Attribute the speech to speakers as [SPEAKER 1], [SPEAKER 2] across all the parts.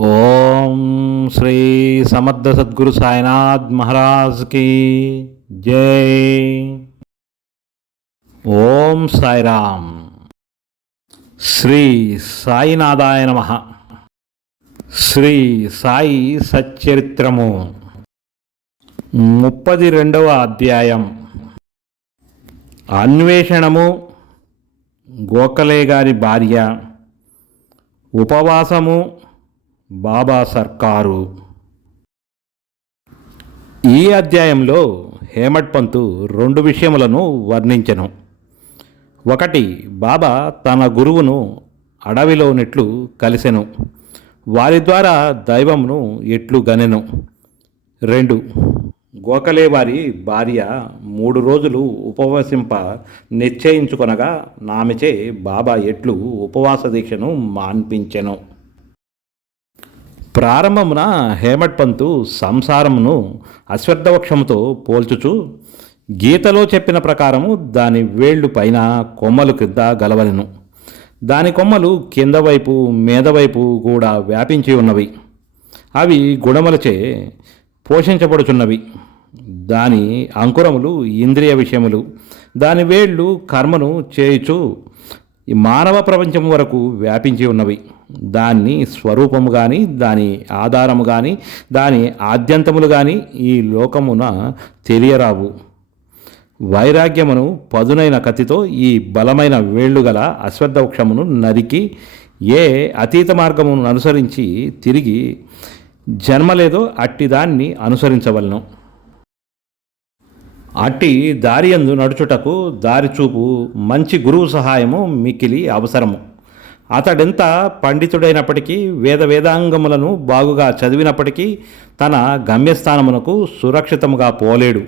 [SPEAKER 1] ఓం శ్రీ సమర్థ సద్గురు సాయినాథ్ మహారాజ్కి జై. ఓం సాయిరామ్. శ్రీ సాయినాథాయ నమ. శ్రీ సాయి సచ్చరిత్రము. ముప్పది రెండవ అధ్యాయం. అన్వేషణము. గోఖలే గారి భార్య. ఉపవాసము. బాబా సర్కారు. ఈ అధ్యాయంలో హేమట్ పంతు రెండు విషయములను వర్ణించెను. ఒకటి బాబా తన గురువును అడవిలోనెట్లు కలిసెను. వారి ద్వారా దైవమును ఎట్లు గనెను. రెండు గోకలే వారి భార్య మూడు రోజులు ఉపవసింప నిశ్చయించుకొనగా నామెచే బాబా ఎట్లు ఉపవాస దీక్షను మాన్పించెను. ప్రారంభమున హేమట్ పంతు సంసారమును అశ్వర్థవక్షముతో పోల్చుచు గీతలో చెప్పిన ప్రకారము దాని వేళ్ళు పైన కొమ్మలు క్రింద గలవలెను. దాని కొమ్మలు కింద వైపు మీద వైపు కూడా వ్యాపించి ఉన్నవి. అవి గుణములచే పోషించబడుచున్నవి. దాని అంకురములు ఇంద్రియ విషయములు. దాని వేళ్ళు కర్మను చేయుచు ఈ మానవ ప్రపంచం వరకు వ్యాపించి ఉన్నవి. దాన్ని స్వరూపము కానీ దాని ఆధారము కానీ దాని ఆద్యంతములు కానీ ఈ లోకమున తెలియరావు. వైరాగ్యమును పదునైన కత్తితో ఈ బలమైన వేళ్ళు గల అశ్వత్థవృక్షమును నరికి ఏ అతీత మార్గమును అనుసరించి తిరిగి జన్మ లేదో అట్టి దాన్ని అనుసరించవలను. అట్టి దారియందు నడుచుటకు దారి చూపు మంచి గురువు సహాయము మిక్కిలి అవసరము. అతడెంత పండితుడైనప్పటికీ వేద వేదాంగములను బాగుగా చదివినప్పటికీ తన గమ్యస్థానమునకు సురక్షితముగా పోలేడు.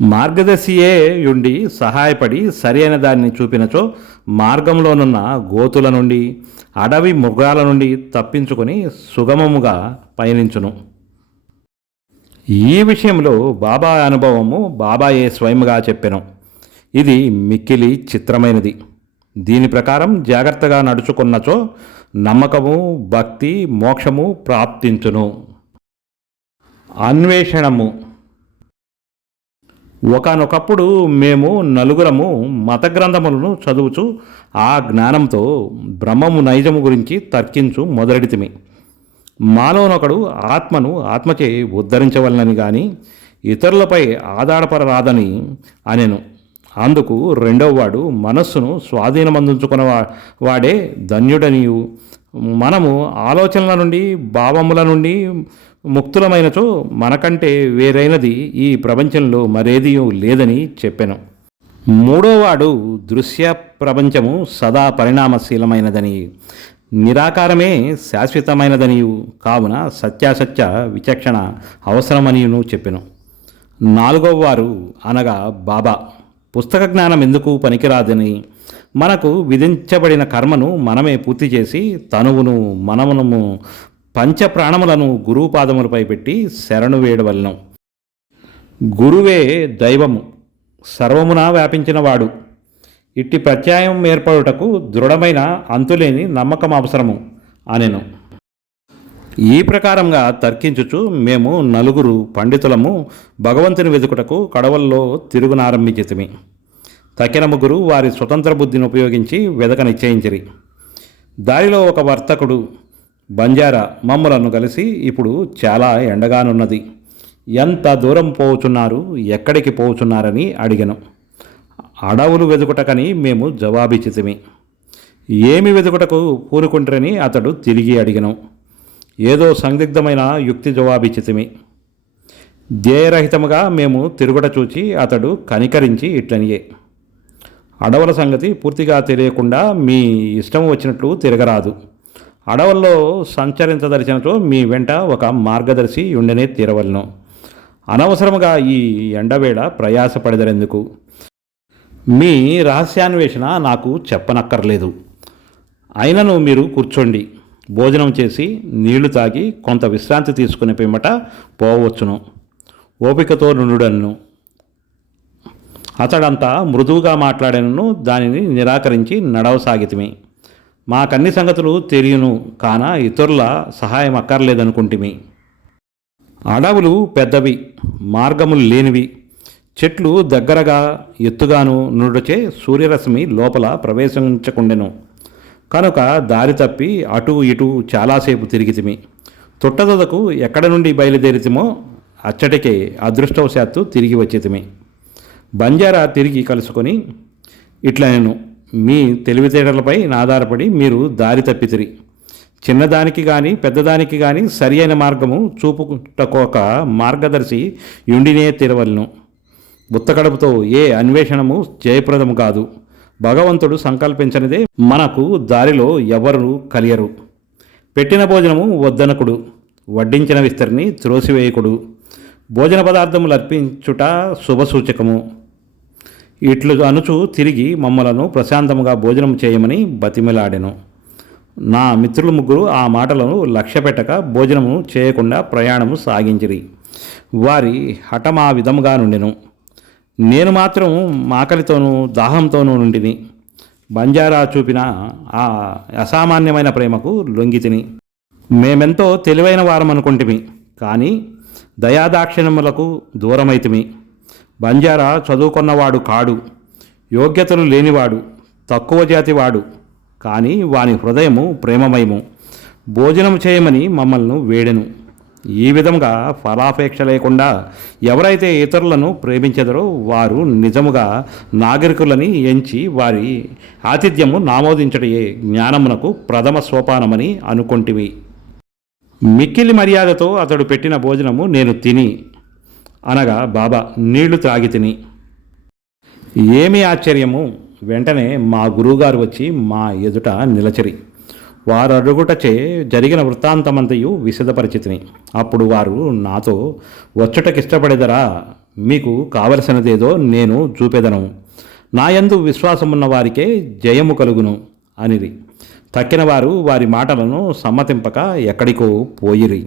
[SPEAKER 1] మార్గదర్శియే ఉండి సహాయపడి సరైన దాన్ని చూపినచో మార్గంలోనున్న గోతుల నుండి అడవి మృగాల నుండి తప్పించుకొని సుగమముగా పయనించును. ఈ విషయంలో బాబా అనుభవము బాబాయే స్వయముగా చెప్పెను. ఇది మిక్కిలి చిత్రమైనది. దీని ప్రకారం జాగ్రత్తగా నడుచుకున్నచో నమ్మకము భక్తి మోక్షము ప్రాప్తించును. అన్వేషణము. ఒకనొకప్పుడు మేము నలుగురము మత గ్రంథములను చదువుచు ఆ జ్ఞానంతో బ్రహ్మము నైజము గురించి తర్కించు మొదలెడితిమి. మాలోనొకడు ఆత్మను ఆత్మచే ఉద్ధరించవలనని కానీ ఇతరులపై ఆధారపడరాదని అనెను. అందుకు రెండవవాడు మనస్సును స్వాధీనమందించుకున్న వాడే ధన్యుడనియు. మనము ఆలోచనల నుండి భావముల నుండి ముక్తులమైనచో మనకంటే వేరైనది ఈ ప్రపంచంలో మరేది లేదని చెప్పాను. మూడోవాడు దృశ్య ప్రపంచము సదా పరిణామశీలమైనదని. నిరాకారమే శాశ్వతమైనదనియు కావున సత్యాసత్య విచక్షణ అవసరమనియును చెప్పెను. నాలుగవ వారు అనగా బాబా పుస్తక జ్ఞానం ఎందుకు పనికిరాదని మనకు విధించబడిన కర్మను మనమే పూర్తి చేసి తనువును మనమును పంచ ప్రాణములను గురువు పాదములపై పెట్టి శరణు వేయడవలను గురువే దైవము సర్వమున వ్యాపించినవాడు. ఇట్టి ప్రత్యాయం ఏర్పడుటకు దృఢమైన అంతులేని నమ్మకం అవసరము అనెను. ఈ ప్రకారంగా తర్కించుచు మేము నలుగురు పండితులము భగవంతుని వెతుకుటకు కడవల్లో తిరుగునారంభించితిమి. తక్కిన ముగ్గురు వారి స్వతంత్ర బుద్ధిని ఉపయోగించి వెదక నిశ్చయించిరి. దారిలో ఒక వర్తకుడు బంజారా మమ్ములను కలిసి ఇప్పుడు చాలా ఎండగానున్నది. ఎంత దూరం పోవుచున్నారు ఎక్కడికి పోవుచున్నారని అడిగను. అడవులు వెదుకుటకని మేము జవాబిచ్చితిమి ఏమి వెదుకుటకు పూనుకుంటారని అతడు తిరిగి అడిగను. ఏదో సందిగ్ధమైన యుక్తి జవాబిచ్చితిమి ధ్యేయరహితముగా మేము తిరుగుట చూచి అతడు కనికరించి ఇట్లనియే. అడవుల సంగతి పూర్తిగా తెలియకుండా మీ ఇష్టం వచ్చినట్లు తిరగరాదు. అడవుల్లో సంచరించదలిచినచో మీ వెంట ఒక మార్గదర్శి ఉండనే తీరవలను. అనవసరముగా ఈ ఎండవేళ ప్రయాసపడదరెందుకు? మీ రహస్యాన్వేషణ నాకు చెప్పనక్కర్లేదు. అయినను మీరు కూర్చోండి. భోజనం చేసి నీళ్ళు తాగి కొంత విశ్రాంతి తీసుకునే పిమ్మట పోవచ్చును. ఓపికతో నుండుడను అతడంతా మృదువుగా మాట్లాడాను దానిని నిరాకరించి నడవసాగితిమి. మాకన్ని సంగతులు తెలియను కాన ఇతరుల సహాయం అక్కర్లేదనుకుంటుమి అడవులు పెద్దవి మార్గములు లేనివి. చెట్లు దగ్గరగా ఎత్తుగాను నుడుచే సూర్యరశ్మి లోపల ప్రవేశించకుండెను. కనుక దారి తప్పి అటు ఇటు చాలాసేపు తిరిగితిమి. తొట్టదొదకు ఎక్కడ నుండి బయలుదేరితిమో అచ్చటికే అదృష్టవశాత్తు తిరిగి వచ్చేతిమి. బంజారా తిరిగి కలుసుకొని ఇట్లా నేను మీ తెలివితేటలపై ఆధారపడి మీరు దారి తప్పితిరి. చిన్నదానికి కానీ పెద్దదానికి కానీ సరి అయిన మార్గము చూపుటకోక మార్గదర్శి యుండినే తిరవలను. బుత్తకడుపుతో ఏ అన్వేషణము జయప్రదము కాదు. భగవంతుడు సంకల్పించనిదే మనకు దారిలో ఎవరు కలియరు. పెట్టిన భోజనము వద్దనకుడు వడ్డించిన విస్తరిని త్రోసివేయకుడు. భోజన పదార్థములు అర్పించుట శుభసూచకము. ఇట్లు అనుచు తిరిగి మమ్మలను ప్రశాంతముగా భోజనం చేయమని బతిమిలాడెను. నా మిత్రులు ముగ్గురు ఆ మాటలను లక్ష్యపెట్టక భోజనము చేయకుండా ప్రయాణము సాగించిరి. వారి హఠమా విధముగా నుండెను. నేను మాత్రం ఆకలితోనూ దాహంతోనూ నుండిని బంజారా చూపిన ఆ అసామాన్యమైన ప్రేమకు లొంగితిని. మేమెంతో తెలివైన వారం అనుకుంటిమి కానీ దయాదాక్షిణ్యములకు దూరమైతిమి. బంజారా చదువుకున్నవాడు కాడు యోగ్యతలు లేనివాడు తక్కువ జాతివాడు కానీ వాని హృదయము ప్రేమమయము. భోజనం చేయమని మమ్మల్ని వేడెను. ఈ విధంగా ఫలాపేక్ష లేకుండా ఎవరైతే ఇతరులను ప్రేమించెదరో వారు నిజముగా నాగరికులని ఎంచి వారి ఆతిథ్యము నామోదించటయే జ్ఞానమునకు ప్రథమ సోపానమని అనుకొంటివి మిక్కిలి మర్యాదతో అతడు పెట్టిన భోజనము నేను తిని అనగా బాబా నీళ్ళు త్రాగి తిని. ఏమి ఆశ్చర్యము? వెంటనే మా గురువుగారు వచ్చి మా ఎదుట నిలచరి. వారు అడుగుటచే జరిగిన వృత్తాంతమంతయు విశదపరిచితిని. అప్పుడు వారు నాతో వచ్చటకిష్టపడేదరా? మీకు కావలసినదేదో నేను చూపెదను. నాయందు విశ్వాసమున్న వారికే జయము కలుగును అనిది తక్కిన వారు వారి మాటలను సమ్మతింపక ఎక్కడికో పోయిరి.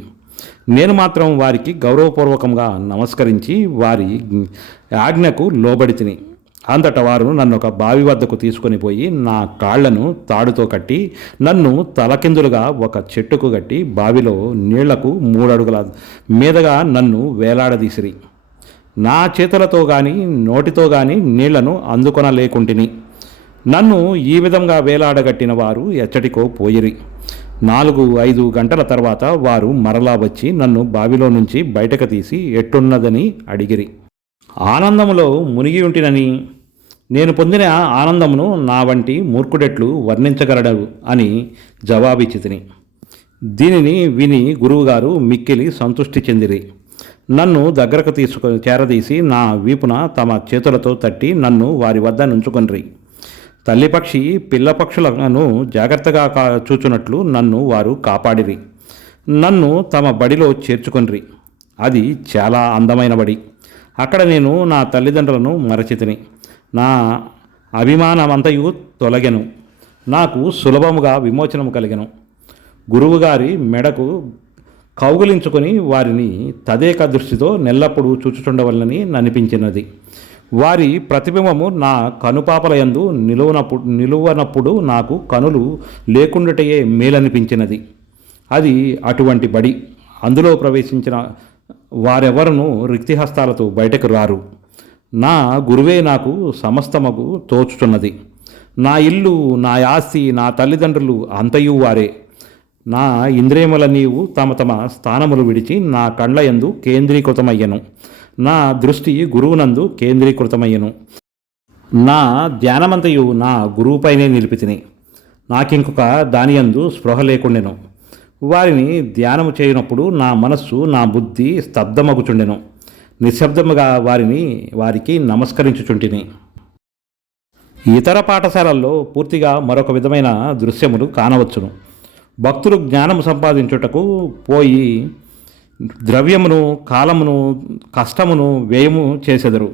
[SPEAKER 1] నేను మాత్రం వారికి గౌరవపూర్వకంగా నమస్కరించి వారి ఆజ్ఞకు లోబడి తిని అంతట వారు నన్ను ఒక బావి వద్దకు తీసుకొని పోయి నా కాళ్ళను తాడుతో కట్టి నన్ను తలకిందులుగా ఒక చెట్టుకు కట్టి బావిలో నీళ్ళకు మూడడుగుల మీదగా నన్ను వేలాడదీసిరి. నా చేతులతో కానీ నోటితో కానీ నీళ్ళను అందుకొనలేకుంటిని. నన్ను ఈ విధంగా వేలాడగట్టిన వారు ఎచ్చటికో పోయిరి. నాలుగు ఐదు గంటల తర్వాత వారు మరలా వచ్చి నన్ను బావిలో నుంచి బయటకు తీసి ఎట్టున్నదని అడిగిరి. ఆనందములో మునిగి ఉంటినని నేను పొందిన ఆనందమును నా వంటి మూర్ఖుడెట్లు వర్ణించగలడు అని జవాబిచ్చితిని. దీనిని విని గురువుగారు మిక్కిలి సంతృష్టి చెందిరి. నన్ను దగ్గరకు తీసుకు చేరదీసి నా వీపున తమ చేతులతో తట్టి నన్ను వారి వద్ద నుంచుకొనిరి. తల్లిపక్షి పిల్లపక్షులను జాగ్రత్తగా కా చూచున్నట్లు నన్ను వారు కాపాడిరి. నన్ను తమ బడిలో చేర్చుకొనిరి. అది చాలా అందమైన బడి. అక్కడ నేను నా తల్లిదండ్రులను మరచితిని. నా అభిమానమంతయు తొలగెను. నాకు సులభముగా విమోచనము కలిగెను. గురువుగారి మెడకు కౌగులించుకొని వారిని తదేక దృష్టితో నెల్లప్పుడూ చూచుచుండవలనని ననిపించినది. వారి ప్రతిబింబము నా కనుపాపలయందు నిలువనప్పుడు నిలువనప్పుడు నాకు కనులు లేకుండాటయే మేలనిపించినది. అది అటువంటి బడి. అందులో ప్రవేశించిన వారెవరను రిక్తిహస్తాలతో బయటకు రారు. నా గురువే నాకు సమస్తమకు తోచుచున్నది. నా ఇల్లు నా ఆస్తి నా తల్లిదండ్రులు అంతయు వారే. నా ఇంద్రియముల నీవు తమ తమ స్థానములు విడిచి నా కండ్లయందు కేంద్రీకృతమయ్యను. నా దృష్టి గురువునందు కేంద్రీకృతమయ్యను. నా ధ్యానమంతయు నా గురువుపైనే నిలిపితిని. నాకింకొక దానియందు స్పృహ లేకుండెను. వారిని ధ్యానము చేయనప్పుడు నా మనస్సు నా బుద్ధి స్తబ్దమగుచుండెను నిశ్శబ్దముగా వారిని వారికి నమస్కరించుచుంటిని. ఇతర పాఠశాలల్లో పూర్తిగా మరొక విధమైన దృశ్యములు కానవచ్చును. భక్తులు జ్ఞానము సంపాదించుటకు పోయి ద్రవ్యమును కాలమును కష్టమును వ్యయము చేసెదరు.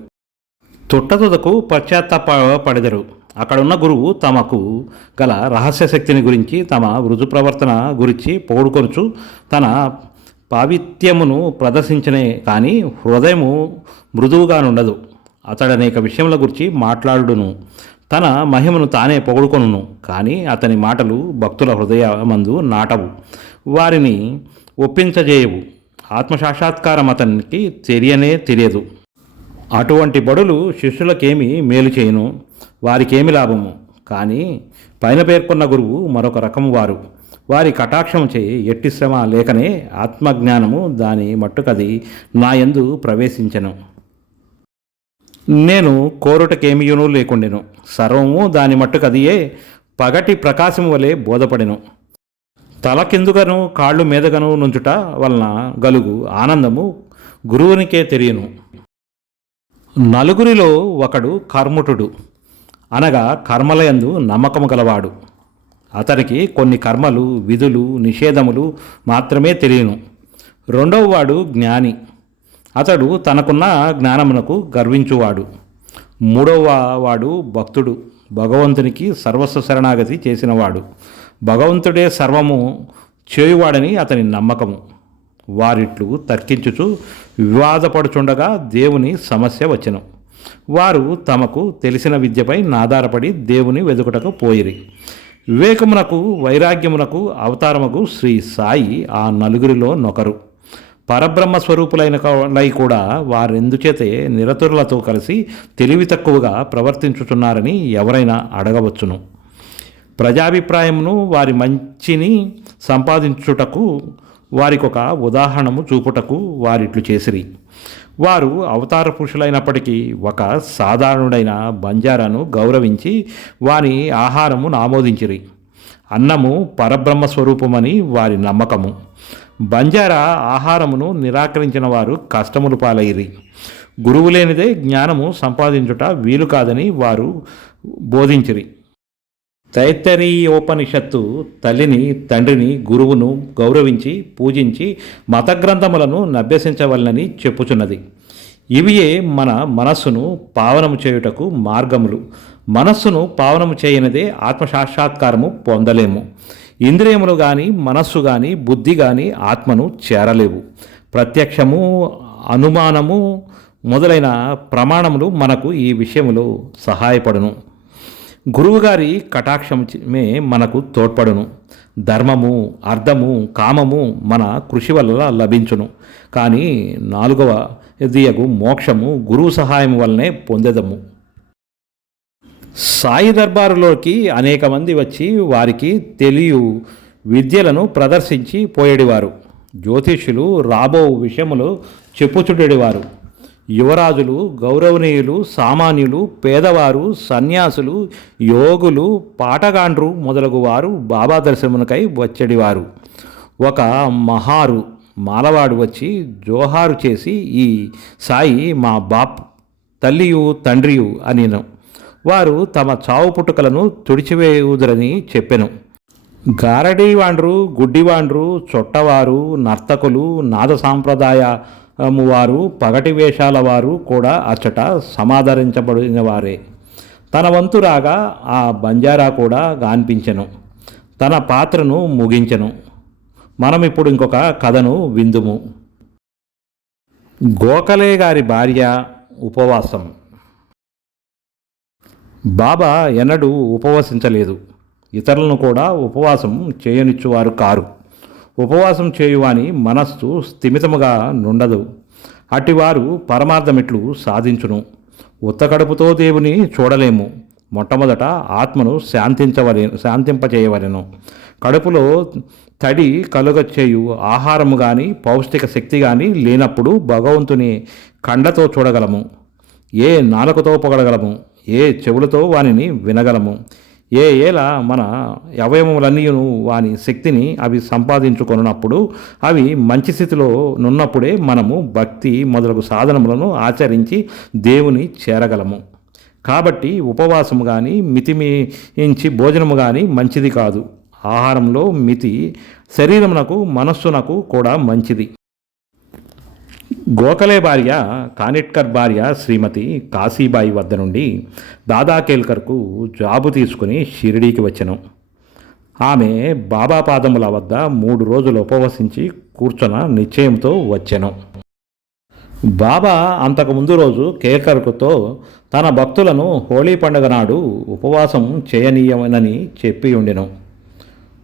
[SPEAKER 1] తుట్టతుదకు పశ్చాత్తాప పడెదరు. అక్కడున్న గురువు తమకు గల రహస్య శక్తిని గురించి తమ వృజు ప్రవర్తన గురించి పొగుడుకొనుచు తన పావిత్యమును ప్రదర్శించనే కానీ హృదయము మృదువుగా ఉండదు అతడు అనేక విషయముల గురించి మాట్లాడును తన మహిమను తానే పొగుడుకొనును. కానీ అతని మాటలు భక్తుల హృదయమందు నాటవు. వారిని ఒప్పించజేయవు. ఆత్మసాక్షాత్కారం అతనికి తెలియనే తెలియదు. అటువంటి బడులు శిష్యులకేమీ మేలు చేయను. వారికేమి లాభము? కానీ పైన పేర్కొన్న గురువు మరొక రకము వారు. వారి కటాక్షం చే ఎట్టి శ్రమ లేకనే ఆత్మజ్ఞానము దాని మట్టుకది నా యందు ప్రవేశించెను. నేను కోరుటకేమియును లేకుండెను. సర్వము దాని మట్టుకదియే పగటి ప్రకాశము వలె బోధపడెను. తల కిందుగను కాళ్ళు మీదగను నుంచుట వలన గలుగు ఆనందము గురువునికే తెలియను. నలుగురిలో ఒకడు కర్ముటుడు. అనగా కర్మలయందు నమ్మకము గలవాడు. అతనికి కొన్ని కర్మలు విధులు నిషేధములు మాత్రమే తెలియను. రెండవ వాడు జ్ఞాని. అతడు తనకున్న జ్ఞానమునకు గర్వించువాడు. మూడవ వాడు భక్తుడు. భగవంతునికి సర్వస్వ శరణాగతి చేసినవాడు. భగవంతుడే సర్వము చేయువాడని అతని నమ్మకము. వారిట్లు తర్కించుచు వివాదపడుచుండగా దేవుని సమస్య వచ్చెను. వారు తమకు తెలిసిన విద్యపై నాధారపడి దేవుని వెదుకుటకు పోయిరి. వివేకమునకు వైరాగ్యమునకు అవతారముకు శ్రీ సాయి ఆ నలుగురిలో నొకరు. పరబ్రహ్మ స్వరూపులైన లై కూడా వారెందుచేతే నిరతురులతో కలిసి తెలివి తక్కువగా ప్రవర్తించుచున్నారని ఎవరైనా అడగవచ్చును. ప్రజాభిప్రాయమును వారి మంచిని సంపాదించుటకు వారికొక ఉదాహరణము చూపుటకు వారిట్లు చేసిరి. వారు అవతార పురుషులైనప్పటికీ ఒక సాధారణుడైన బంజారాను గౌరవించి వారి ఆహారము ఆమోదించిరి అన్నము పరబ్రహ్మ స్వరూపమని వారి నమ్మకము. బంజారా ఆహారమును నిరాకరించిన వారు కష్టములు పాలైరి. గురువు లేనిదే జ్ఞానము సంపాదించుట వీలు కాదని వారు బోధించిరి. తైత్తరీయోపనిషత్తు తల్లిని తండ్రిని గురువును గౌరవించి పూజించి మత గ్రంథములను నభ్యసించవలనని చెప్పుచున్నది. ఇవియే మన మనస్సును పావనము చేయుటకు మార్గములు. మనస్సును పావనము చేయనిదే ఆత్మసాక్షాత్కారము పొందలేము. ఇంద్రియములు కానీ మనస్సు కానీ బుద్ధి కానీ ఆత్మను చేరలేవు. ప్రత్యక్షము అనుమానము మొదలైన ప్రమాణములు మనకు ఈ విషయములో సహాయపడును. గురువుగారి కటాక్షమే మనకు తోడ్పడును. ధర్మము అర్థము కామము మన కృషి వల్ల లభించును. కానీ నాలుగవ దియగు మోక్షము గురువు సహాయం వల్లనే పొందెదము. సాయి దర్బారులోకి అనేక మంది వచ్చి వారికి తెలియ విద్యలను ప్రదర్శించి పోయేడివారు. జ్యోతిష్యులు రాబో విషయములు చెప్పుచుడేవారు యువరాజులు గౌరవనీయులు సామాన్యులు పేదవారు సన్యాసులు యోగులు పాటగాండ్రు మొదలగు వారు బాబా దర్శనమునకై వచ్చేడివారు. ఒక మహారు మాలవాడు వచ్చి జోహారు చేసి ఈ సాయి మా బాప్ తల్లియు తండ్రియు అనిను. వారు తమ చావు పుట్టుకలను తుడిచివేయుదురని చెప్పెను. గారడీవాండ్రు గుడ్డివాండ్రు చొట్టవారు నర్తకులు నాద సాంప్రదాయ వారు పగటి వేషాల వారు కూడా అచ్చట సమాదరించబడిన వారే తన వంతు రాగా ఆ బంజారా కూడా గాన్పించెను. తన పాత్రను ముగించెను. మనం ఇప్పుడు ఇంకొక కథను విందుము. గోఖలే గారి భార్య ఉపవాసం. బాబా ఎన్నడూ ఉపవసించలేదు. ఇతరులను కూడా ఉపవాసం చేయనిచ్చువారు కారు. ఉపవాసం చేయువాని మనస్సు స్థిమితముగా నుండదు. అటివారు పరమార్థమిట్లు సాధించును. ఉత్త కడుపుతో దేవుని చూడలేము. మొట్టమొదట ఆత్మను శాంతించవలే శాంతింపచేయవలెను. కడుపులో తడి కలుగచ్చేయు ఆహారము కానీ పౌష్టిక శక్తి కానీ లేనప్పుడు భగవంతుని కండతో చూడగలము. ఏ నాలుకతో పొగడగలము. ఏ చెవులతో వానిని వినగలము. ఏ ఏల మన అవయవములన్నీయును వాని శక్తిని అవి సంపాదించుకొనున్నప్పుడు అవి మంచి స్థితిలో నున్నప్పుడే మనము భక్తి మొదలగు సాధనములను ఆచరించి దేవుని చేరగలము. కాబట్టి ఉపవాసము కానీ మితిమించి భోజనము కానీ మంచిది కాదు. ఆహారంలో మితి శరీరమునకు మనస్సునకు కూడా మంచిది. గోఖలే భార్య కానిట్కర్ భార్య శ్రీమతి కాశీబాయి వద్ద నుండి దాదా కేల్కర్కు జాబు తీసుకుని షిరిడీకి వచ్చెను. ఆమె బాబా పాదముల వద్ద మూడు రోజులు ఉపవసించి కూర్చొన నిశ్చయంతో వచ్చెను. బాబా అంతకు ముందు రోజు కేల్కర్కుతో తన భక్తులను హోళీ పండుగ నాడు ఉపవాసం చేయనీయమనని చెప్పి ఉండెను.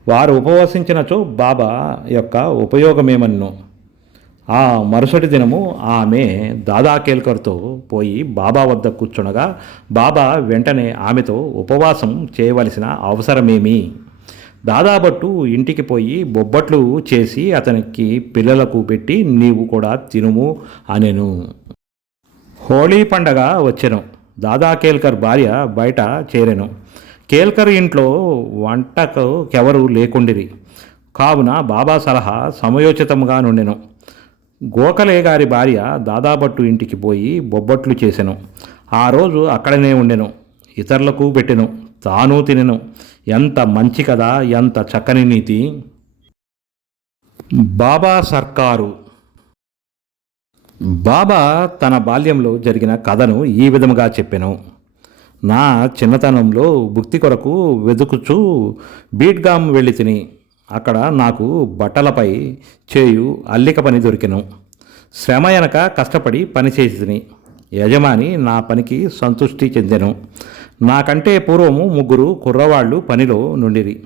[SPEAKER 1] వారు ఉపవసించినచో బాబా యొక్క ఉపయోగమేమన్ను ఆ మరుసటి దినము ఆమె దాదా కేల్కర్తో పోయి బాబా వద్ద కూర్చునగా బాబా వెంటనే ఆమెతో ఉపవాసం చేయవలసిన అవసరమేమి దాదాబట్టు ఇంటికి పోయి బొబ్బట్లు చేసి అతనికి పిల్లలకు పెట్టి నీవు కూడా తినుము అనెను. హోళీ పండగ వచ్చెను. దాదా కేల్కర్ భార్య బయట చేరెను. కేల్కర్ ఇంట్లో వంటకు ఎవరు లేకుండిరి. కావున బాబా సలహా సమయోచితముగా నుండెను. గోఖలే గారి భార్య దాదాబట్టు ఇంటికి పోయి బొబ్బట్లు చేసెను. ఆ రోజు అక్కడనే ఉండెను. ఇతరులకు పెట్టెను. తాను తినెను. ఎంత మంచి కదా ఎంత చక్కని నీతి. బాబా సర్కారు. బాబా తన బాల్యంలో జరిగిన కథను ఈ విధముగా చెప్పెను. నా చిన్నతనంలో భుక్తి కొరకు వెతుకుచూ బీట్గామ్ వెళ్ళి తిని అక్కడ నాకు బట్టలపై చేయు అల్లిక పని దొరికెను. శ్రమ వెనక కష్టపడి పని యజమాని నా పనికి సంతృష్టి చెందెను. నాకంటే పూర్వము ముగ్గురు కుర్రవాళ్ళు పనిలో నుండిరి.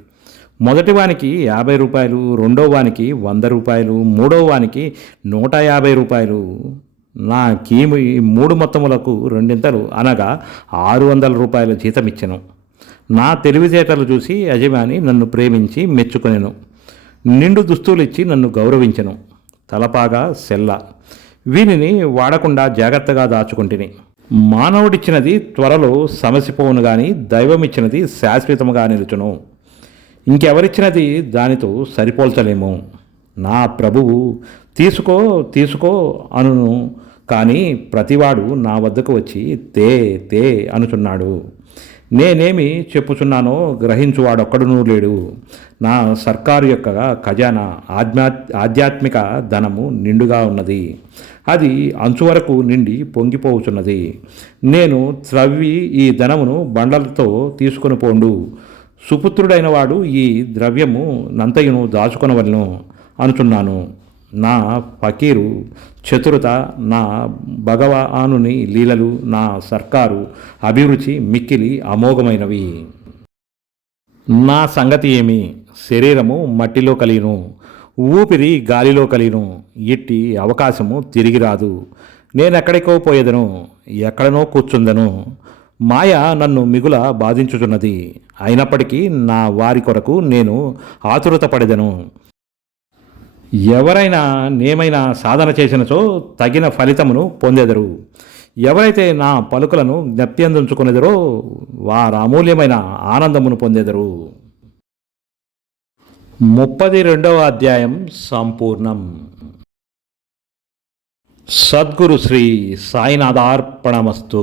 [SPEAKER 1] మొదటి వానికి యాభై రూపాయలు రెండో వానికి వంద రూపాయలు మూడో వానికి నూట యాభై రూపాయలు. నా కీమి మూడు మొత్తములకు రెండింతలు అనగా ఆరు వందల రూపాయల జీతం ఇచ్చెను నా తెలివితేటలు చూసి యజమాని నన్ను ప్రేమించి మెచ్చుకొనెను. నిండు దుస్తులు ఇచ్చి నన్ను గౌరవించెను. తలపాగా సెల్ల. వీనిని వాడకుండా జాగ్రత్తగా దాచుకుంటుని. మానవుడిచ్చినది త్వరలో సమసిపోవును గాని దైవమిచ్చినది శాశ్వతముగా నిలుచును. ఇంకెవరిచ్చినది దానితో సరిపోల్చలేము. నా ప్రభువు తీసుకో తీసుకో అనును కానీ ప్రతివాడు నా వద్దకు వచ్చి తే తే అనుచున్నాడు. నేనేమి చెప్పుచున్నానో గ్రహించువాడొక్కడునూ లేడు. నా సర్కారు యొక్క ఖజానా ఆధ్యా ఆధ్యాత్మిక ధనము నిండుగా ఉన్నది. అది అంచు వరకు నిండి పొంగిపోవుచున్నది. నేను త్రవ్వి ఈ ధనమును బండలతో తీసుకొని పోండు. సుపుత్రుడైన వాడు ఈ ద్రవ్యము నంతయును దాచుకొనవలను అనుచున్నాను. నా ఫకీరు చతురత నా భగవానుని లీలలు నా సర్కారు అభిరుచి మిక్కిలి అమోఘమైనవి. నా సంగతి ఏమి? శరీరము మట్టిలో కలిగిను ఊపిరి గాలిలో కలిగిను ఇట్టి అవకాశము తిరిగి రాదు నేనెక్కడికో పోయేదను ఎక్కడనో కూర్చుందను. మాయ నన్ను మిగుల బాధించుచున్నది. అయినప్పటికీ నా వారి కొరకు నేను ఆతురత పడెదను. ఎవరైనా నేమైనా సాధన చేసినచో తగిన ఫలితమును పొందెదరు. ఎవరైతే నా పలుకులను జ్ఞప్తిందుకునేదరో వారు అమూల్యమైన ఆనందమును పొందెదరు. ముప్పది రెండవ అధ్యాయం సంపూర్ణం. సద్గురు శ్రీ సాయినాథార్పణమస్తు.